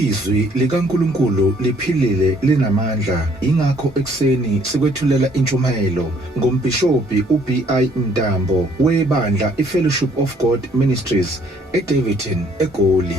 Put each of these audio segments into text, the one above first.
Izwi likaNkulunkulu liphilile linamandla, ingakho ekseni sikwethulela intshumayelo ngombhishobhi uBI Mntambo webandla iFellowship of God Ministries eDavidton eGoli.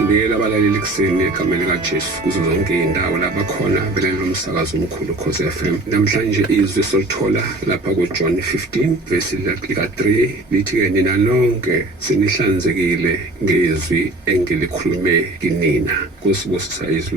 Ngibiyela abalaleli ekuseni egameni likaJesu kuzo zonke indawo lapha khona belela umsakazo omkhulu Ukhozi FM. Namhlanje izwi solithola lapha kuJohn 15 verse lika-3 lithi-ke nina lonke senihlanzekile ngezwi engilikhulume kinina. Kusibusisa izwi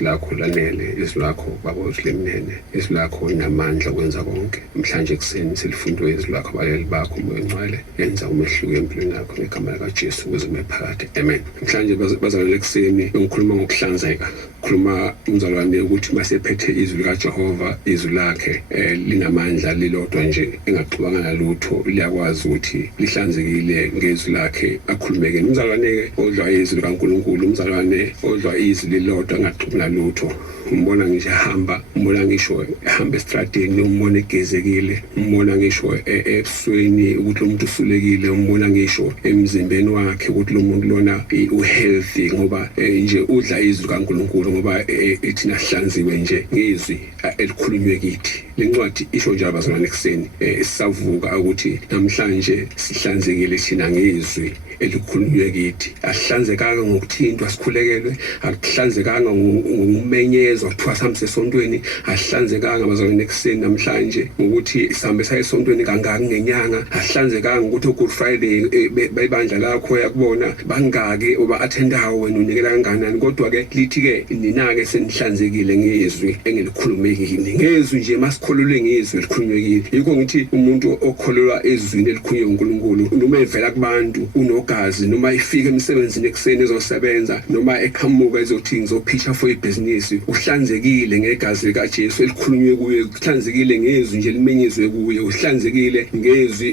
lakho lanele, izwi lakho baba uSilemnene, izwi lakho inamandla kwenza konke. Namhlanje ekuseni silifundwe izwi lakho abalali bakho umoya ongcwele yenza umehluko empilweni yakho ngegama likaJesu ukuze ube phakathi. Amen. Namhlanje bazalwane ekuseni ngikhuluma ngokuhlanzeka. Khuluma umzalwane ukuthi masephethe izwi likaJehova, izwi lakhe linamandla lilodwa nje engaxubanga nalutho, liyakwazi ukuthi lihlanzekile ngezwi lakhe akhulumeke. Umzalwane odla izwi likaNkulunkulu, umzalwane odla izwi lilodwa engaxubi nalutho, umbona ngisho ehamba, umbona ngisho ehamba estradini, umbona egezekile, umbona ngisho ebusweni ukuthi umuntu usulekile, umbona ngisho emzimbeni wakhe ukuthi lo muntu lona healthy ngoba nje udla izwi likaNkulunkulu, ngoba ethina hlanziwe nje ngezwi elikhulunywe kithi. Lencwadi isho nje abazalwane ekuseni sisavuka ukuthi namhlanje sihlanzekile thina ngezwi elikhulunywe kithi. Asihlanzekanga ngokuthintwa sikhulekelwe, akuhlanzekanga ngokumenyezwa kuthiwa samse esontweni, asihlanzekanga abazalwane ekuseni namhlanje ngokuthi sihambe saye esontweni kangaki ngenyanga, asihlanzekanga ukuthi uGood Friday bayibandla lakho yakubona bangaki oba athendayo wena unikela kangakanani. Kodwa ke lithi-ke nina-ke senihlanzekile ngezwi engilikhulume kini. Ngezwi nje masikholelwe ngezwi elikhulunywe kini. Yikho ngithi umuntu okholelwa ezwini elikhulunywe uNkulunkulu noma evela kubantu unogazi, noma ifika emsebenzini ekuseni ezosebenza, noma eqhamuka ezothi ngizophisha for ibhizinisi, uhlanzekile ngegazi likaJesu elikhulunywe kuye, uhlanzekile ngezwi nje limenyezwe kuye, uhlanzekile ngezwi.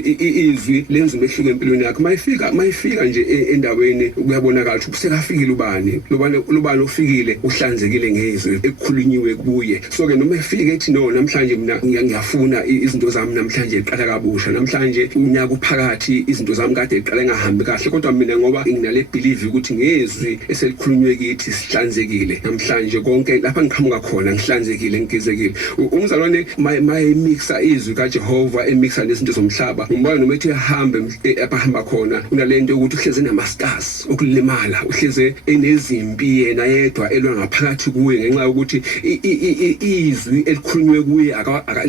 Izwi lenza umehluko empilweni yakho. Mayifika nje endaweni kuyabonakala ukuthi usekafikile ubani, lobani ofikile uhlanzekile ngezwi elikhulunyiwe kuye. So ke noma efike ethi no namhlanje mina ngiyafuna izinto zami namhlanje iqala kabusha, namhlanje unyaka uphakathi izinto zami kade iqala ngahambi kahle, kodwa mina ngoba nginale believe ukuthi ngezwi eselikhulunywe kithi sihlanzekile namhlanje konke lapha ngiqhamuka khona ngihlanzekile ngigezekile. Umzalwane mayimixa izwi kaJehova emixa nezinto zomhlaba, umbona noma ethi ehambe abahamba khona unalento ukuthi uhleze namasters okulimala, uhleze enezimpi yena yedwa elwa ngaphakathi kuye ngenxa yokuthi izwi elikhulunywe kuye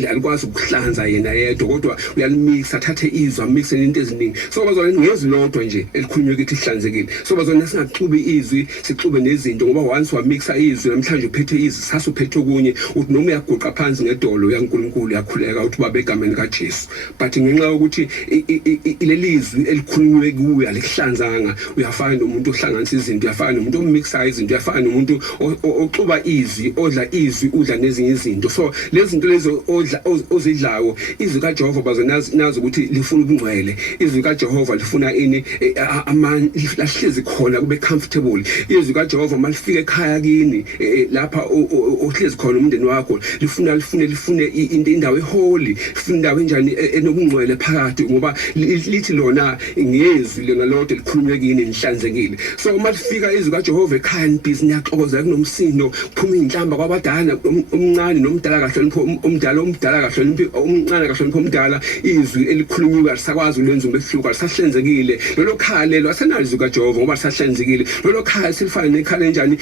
alikwazi ukuhlanza yena yedwa, kodwa uyalimixa, athathe izwi amixe into eziningi. So bazalwane ngezwi lodwa nje elikhulunywe kithi hlanzekile. So bazalwane singaxubi izwi, sixube nezinto, ngoba once wamixa izwi namhlanje uphethe izwi sasuphethe okunye uthi noma uyaguqa phansi ngedolo yaNkulunkulu yakhuleka uthi baba egameni kaJesu. But ngenxa yokuthi leli izwi elikhulunywe kuye alihlanzanga, uyafana nomuntu ohlanganisa izinto, uyafana nomuntu omixa izinto, uyafana nomuntu oxuba izwi, odla izwi udla nezinye izinto. So lezi zinto lezo ozidlayo, izwi kaJehova bazonazi ukuthi lifuna ubungcwele, izwi kaJehova lifuna ini lahlezi khona kube comfortable. Izwi kaJehova malifika ekhaya kini lapha ohlezi khona umndeni wakho lifune indawo eholy, lifuna indawo enjani enobungcwele phakathi, ngoba lithi lona ngezwi lona lodwa likhulunywe kini nihlanzekile. So malifika izwi kaJehova ekhaya nibhizi yaxokozela kunomsindo, kuphuma inhlamba kwabadala, omncane nomdala kahlonipho umdala kahlonipho omncane kahlonipho umdala, izwi elikhulunyiwe alisakwazi ulenza umehluko, alisahlanzekile. Lolo khaya lelo asenalo izwi kaJehova ngoba lisahlanzekile. Lolo khaya silifana nekhaya enjani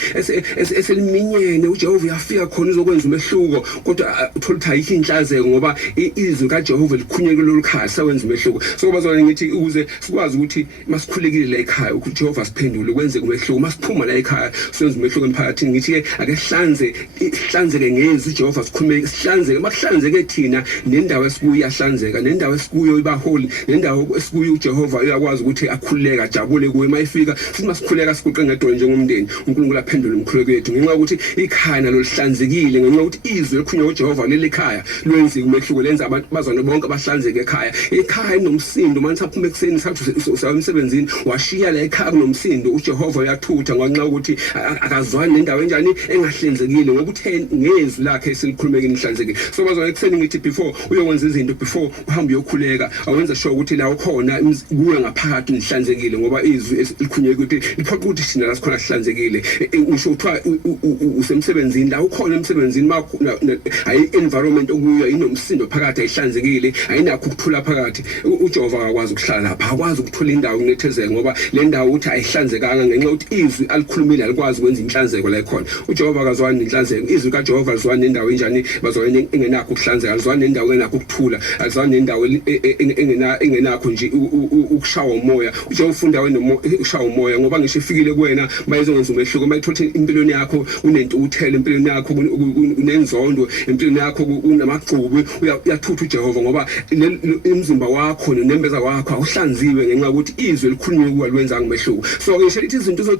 eseliminyene, uJehova uyafika khona uzokwenza umehluko, kodwa uthola ukuthi ayikho inhlazeko ngoba izwi kaJehova likhulunywe kulolu khaya sawenza umehluko. So bazalwane ngithi ukuze sikwazi ukuthi masikhulekile la ekhaya ukuthi uJehova siphendule kwenze umehluko, masiphuma la ekhaya senze umehluko emphakathini, ngithi-ke ake sihlanzeke ngezwi uJehova sikhulumeke, sihlanzeke. Makuhlanzeke thina nendawo esikuyo iyahlanzeka, nendawo esikuyo iba holy, nendawo esikuyo uJehova uyakwazi ukuthi akhulume ukukhuleka jabule kuwe mayifika futhi masikhuleka sikuqe ngedolo njengomndeni uNkulunkulu aphendule umkhuleko wethu ngenxa ukuthi ikhaya nalo lihlanzekile ngenxa ukuthi izwi elikhulunywa uJehova leli khaya lwenza umehluko lenza abantu bazwane bonke abahlanzeke ekhaya ekhaya inomsindo manje saphume ekseni sathi usemsebenzini washiya la ekhaya kunomsindo uJehova uyathutha ngenxa ukuthi akazwani nendawo enjani engahlanzekile ngoba uthe ngezwi lakhe silikhulumeke inhlanzekile so bazwane ekseni ngithi before uyokwenza izinto before uhambe uyokhuleka awenza sure ukuthi la ukhona kuwe ngaphakathi nihlanzekile ngoba izwi elikhulunywe ukuthi liphoqa ukuthi thina la sikhona sihlanzekile ngisho uthiwa usemsebenzini la ukhona emsebenzini ayi environment okuyo inomsindo phakathi ayihlanzekile ayinakho ukuthula phakathi uJehova akwazi ukuhlala lapha akwazi ukuthola indawo kunethezeke ngoba le ndawo uthi ayihlanzekanga ngenxa ukuthi izwi alikhulumile alikwazi ukwenza inhlanzeko la ekhona uJehova akazwani nenhlanzeko izwi kaJehova alizwani nendawo enjani bazwane engenakho ukuhlanzeka alizwani nendawo engenakho ukuthula alizwani nendawo engenakho nje ukushawa umoya uJehova ufunda wena ushawa umoya ngoba ngisho ifikile kuwena bayizokwenza umehluko mayithothi impilweni yakho unentuthelo empilweni yakho unenzondo empilweni yakho unamagqubu uyathutha uJehova ngoba umzimba wakho nembeza wakho awuhlanziwe ngenxa ukuthi izwi elikhulunywe kuwa lwenza ngomehluko so ngisho lithi izinto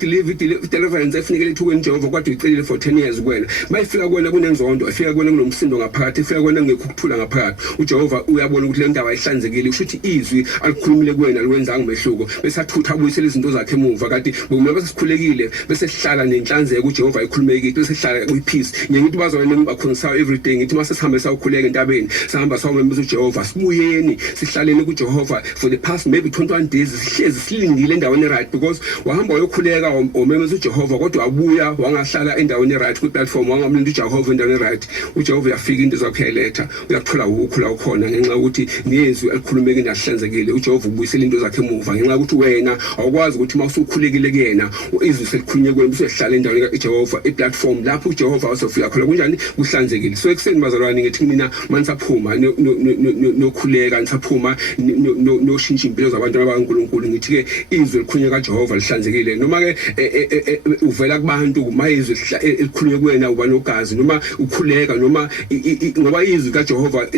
deliverance efunekele ithukweni uJehova kodwa uyicelile for 10 years kuwena mayifika kuwena kunenzondo ifika kuwena kunomsindo ngaphakathi ifika kuwena ngekho ukuthula ngaphakathi uJehova uyabona ukuthi le ndawo ayihlanzekile kusho ukuthi izwi alikhulumile kuwena lwenza ngomehluko bese athutha abuyisela izinto zakhe emuva kanti bomela besikhulekile bese sihlala nenhlanzeko uJehova ayikhulumeke bese sihlala kwipeace ngithi bazwane bakhonsa everything ngithi mase sihambe sawukhuleka entabeni sihamba sawumemeza uJehova sibuyeni sihlaleni kuJehova for the past maybe 21 days sihlezi silindile endaweni right because wahamba uyokhuleka umemeza uJehova kodwa wabuya wangahlala endaweni right ku platform wangamlinda uJehova endaweni right uJehova uyafika into zakheletha uyakuthola ukukhula ukhona ngenxa ukuthi ngezwi alikhulumeke nahlanzekile uJehova ubuyisela into zakhe emuva ngenxa ukuthi wena awukwazi ukuthi mawusukhulekile kuyena izwi selikhulunywe kuwena usehlala endaweni kaJehova iplatform lapho uJehova wasofika khona kunjani kuhlanzekile so ekseni bazalwane ngithi mina manisaphuma nokhuleka nisaphuma noshintsha impilo zabantu abanguNkulunkulu ngithi ke izwi elikhulunywe kaJehova lihlanzekile noma ke uvela kubantu mayizwi elikhulunywe kuwena uba nogazi noma ukhuleka noma ngoba izwi kaJehova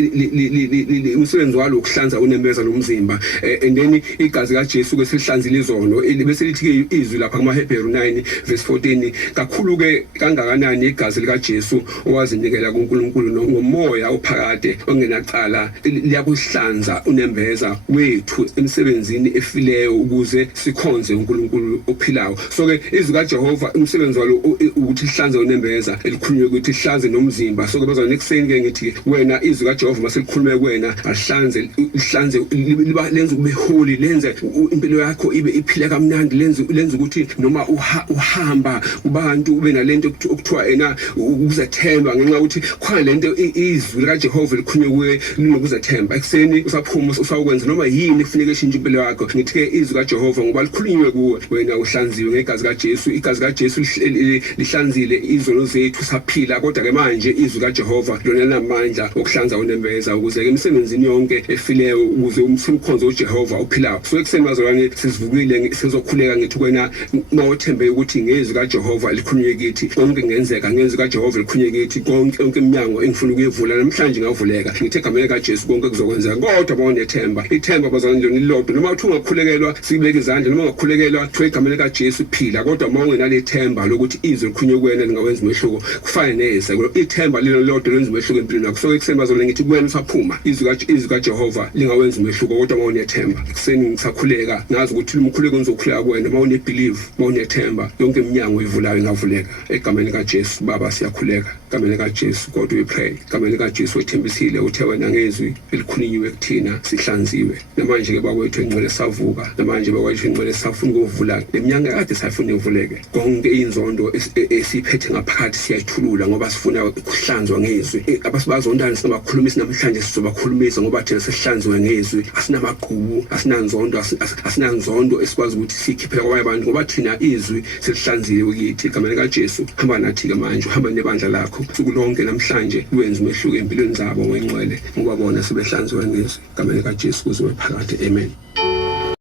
umsebenzi walo ukuhlanza unembeza nomzimba and then igazi kaJesu ke selihlanzile izono bese lithi ke izwi lapha kumaHebheru 9 verse 14 kakhulu ke kangakanani igazi likaJesu owazinikela kuNkulunkulu ngomoya ophakade ongenacala liyakuhlanza unembeza wethu emsebenzini efileyo ukuze sikhonze uNkulunkulu ophilayo so ke izwi kaJehova umsebenzi walo ukuthi lihlanze unembeza elikhulunywe ukuthi lihlanze nomzimba so ke bazana nekuseni ke ngithi wena izwi kaJehova maselikhulume kuwena ahlanze lenze ube holy lenze impilo yakho ibe iphile kamnandi lenze ukuthi noma uhamba kubantu ube nalento okuthiwa ena ukuzethemba ngenxa ukuthi khona lento izwi kaJehova likhulunywe kuwe linokuzethemba ekseni usaphuma usawukwenza noma yini kufanele ishintshe impilo yakho ngithi ke izwi kaJehova ngoba likhulunywe kuwe wena uhlanziwe ngegazi kaJesu igazi kaJesu lihlanzile izono zethu saphila kodwa ke manje izwi kaJehova lona linamandla okuhlanza unembeza ukuze ke emsebenzini yonke efileyo ukuze umkhonzo uJehova uphilayo so ekseni bazalwane sizivukile sizokhuleka ngithi kwena mawuthembe ukuthi ngezwi kaJehova likhulunywe kithi konke ngenzeka ngezwi kaJehova likhulunywe kithi konke iminyango engifuna ukuyivula namhlanje ngavuleka ngithe egameni kaJesu konke kuzokwenzeka kodwa bawunethemba ithemba bazalwane lona lilodwa noma uthi ungakhulekelwa sibeke izandla noma ungakhulekelwa thiwe egameni kaJesu phila kodwa mawungenale themba lokuthi izwi likhulunywe kuwena lingawenza umehluko kufane neze ithemba lilo lodwa lenza umehluko empilweni yakho so ekseni bazalwane ngithi kuwena usaphuma izwi kaJehova lingawenza umehluko kodwa mawunethemba ekseni ngisakhuleka ngazi ukuthi umkhuleko uzokhuleka kuwena mawunebelieve mawunethemba yonke iminyango ivulayo ingavuleka egameni kaJesu baba siyakhuleka egameni kaJesu God we pray egameni kaJesu wethembisile uthe wena ngezwi elikhulunyiwe kuthina sihlanziwe namanje ke bakwethu engcwele savuka namanje bakwethu engcwele safuna ukuvula leminyango kade sayifuna ivuleke konke inzondo esiphethe ngaphakathi siyayithulula ngoba sifuna ukuhlanzwa ngezwi abasibazondana sinabakhulumisi namhlanje sizobakhulumisa ngoba thina sihlanziwe ngezwi asinamaqhubu asinanzondo esikwazi ukuthi sikhiphele kwabanye abantu ngoba thina izwi selihlanziwe kithi egameni kaJesu hamba nathi ke manje hamba nebandla lakho sukulonke namhlanje wenza umehluko empilweni zabo ngengcwele ngoba bona sebehlanziwe ngezwi egameni kaJesu kuze phakathi amen.